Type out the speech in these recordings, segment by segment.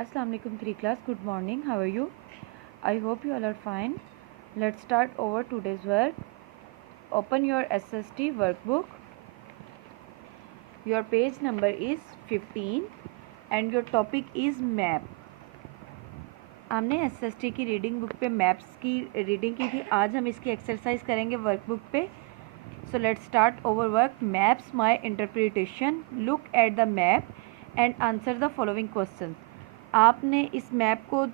Assalamu alaikum 3 class. Good morning. How are you? I hope you all are fine. Let's start over today's work. Open your SST workbook. Your page number is 15 and your topic is map. हमने SST की reading book पे maps की reading की थी. आज हम इसकी exercise करेंगे वर्कबुक पे. So let's start over work. Maps my interpretation. Look at the map and answer the following questions. आपने इस मैप को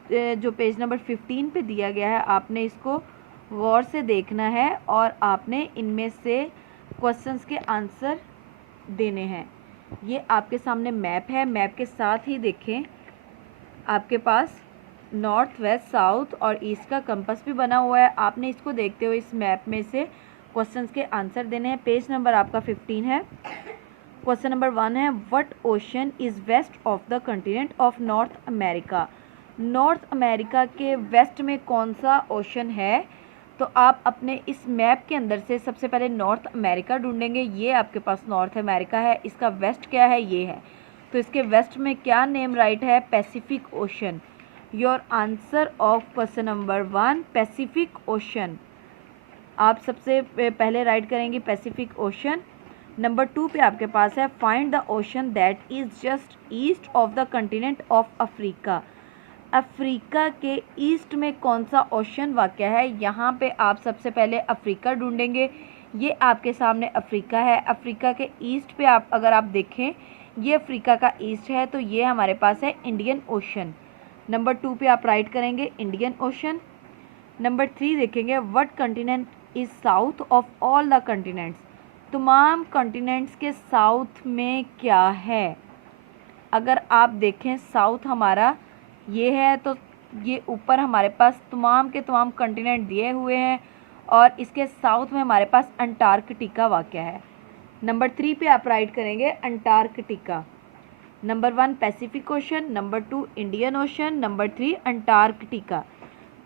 जो पेज नंबर 15 पे दिया गया है, आपने इसको गौर से देखना है और आपने इनमें से क्वेश्चंस के आंसर देने हैं. ये आपके सामने मैप है. मैप के साथ ही देखें आपके पास नॉर्थ, वेस्ट, साउथ और ईस्ट का कंपास भी बना हुआ है. आपने इसको देखते हुए इस मैप में से क्वेश्चंस के आंसर देने हैं. पेज नंबर आपका 15 है. क्वेश्चन नंबर 1 है, what ocean is west of the continent of North America. North America के वेस्ट में कौन सा ओशन है? तो आप अपने इस मैप के अंदर से सबसे पहले नॉर्थ अमेरिका ढूंढेंगे. ये आपके पास नॉर्थ अमेरिका है. इसका वेस्ट क्या है? ये है. तो इसके वेस्ट में क्या नेम राइट है? Pacific ocean. Your answer of question number 1 Pacific ocean. आप सबसे पहले राइट करेंगे पैसिफिक ओशन. नंबर 2 पे आपके पास है, find the ocean that is just east of the continent of Africa. Africa के ईस्ट में कौन सा ओशन वाक़ है? यहाँ पे आप सबसे पहले अफ्रीका ढूंढेंगे. ये आपके सामने अफ्रीका है. अफ्रीका के ईस्ट पे आप अगर आप देखें, ये अफ्रीका का ईस्ट है, तो ये हमारे पास है इंडियन ओशन. नंबर 2 पे आप राइट करेंगे इंडियन ओशन. नंबर 3 देखेंगे, what continent is south of all the continents. तमाम कॉन्टिनेंट्स के साउथ में क्या है? अगर आप देखें साउथ हमारा ये है, तो ये ऊपर हमारे पास तमाम के तमाम कॉन्टिनेंट दिए हुए हैं और इसके साउथ में हमारे पास अंटार्कटिका वाक़ है. नंबर 3 पे आप राइट करेंगे Antarctica. Number 1 Pacific ocean, number 2 Indian ocean, number 3 Antarctica.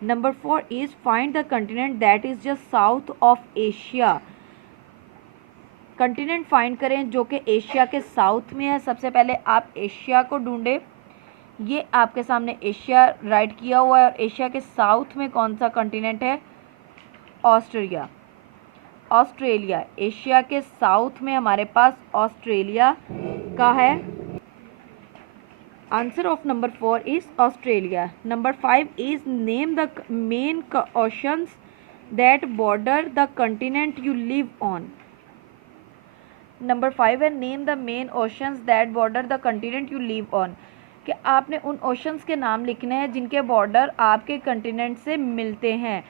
Number 4 is find the continent that is just south of Asia. Continent find करें जो कि एशिया के साउथ में है. सबसे पहले आप एशिया को ढूंढें. ये आपके सामने एशिया राइट किया हुआ है और एशिया के साउथ में कौन सा कंटिनेंट है? ऑस्ट्रेलिया. ऑस्ट्रेलिया एशिया के साउथ में हमारे पास ऑस्ट्रेलिया का है. Answer of number 4 is Australia. Number 5 is name the main oceans that border the continent you live on. Number 5 है, name the main oceans that border the continent you live on. कि आपने उन oceans के नाम लिखने हैं जिनके border आपके कंटिनेंट से मिलते हैं.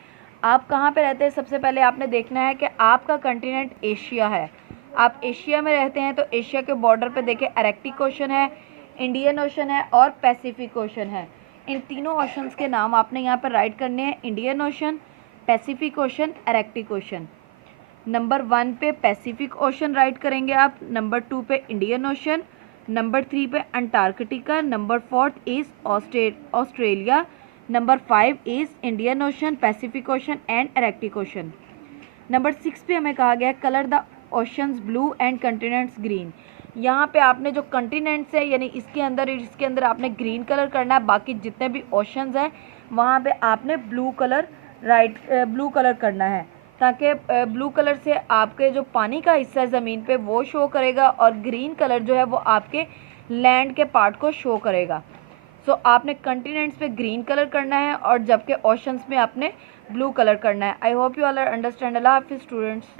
आप कहाँ पे रहते हैं? सबसे पहले आपने देखना है कि आपका कंटिनेंट एशिया है. आप एशिया में रहते हैं तो एशिया के बॉर्डर पे देखें आर्कटिक ओशन है, इंडियन ओशन है और पैसिफिक ओशन है. इन तीनों ओशंस के नाम आपने यहाँ पर राइट करने हैं, Indian ocean, Pacific ocean, Arctic ocean. Number 1 पे पैसिफिक ओशन राइट करेंगे आप. नंबर 2 पे इंडियन ओशन. नंबर 3 पे Antarctica. Number 4 is Australia. Number 5 is Indian ocean, Pacific ocean and Arctic ocean. Number 6 पे हमें कहा गया colour the oceans blue and continents green. यहाँ पे आपने जो कंटिनेंट्स है यानी इसके अंदर आपने ग्रीन कलर करना है. बाकी जितने भी ओशंस हैं वहाँ पे आपने ब्लू कलर करना है, ताकि ब्लू कलर से आपके जो पानी का हिस्सा है ज़मीन पे वो शो करेगा और ग्रीन कलर जो है वो आपके लैंड के पार्ट को शो करेगा. सो आपने कंटिनेंट्स पे ग्रीन कलर करना है और जबकि ओशंस में आपने ब्लू कलर करना है. I hope you all understand. अल्लाह हाफिज़ स्टूडेंट्स.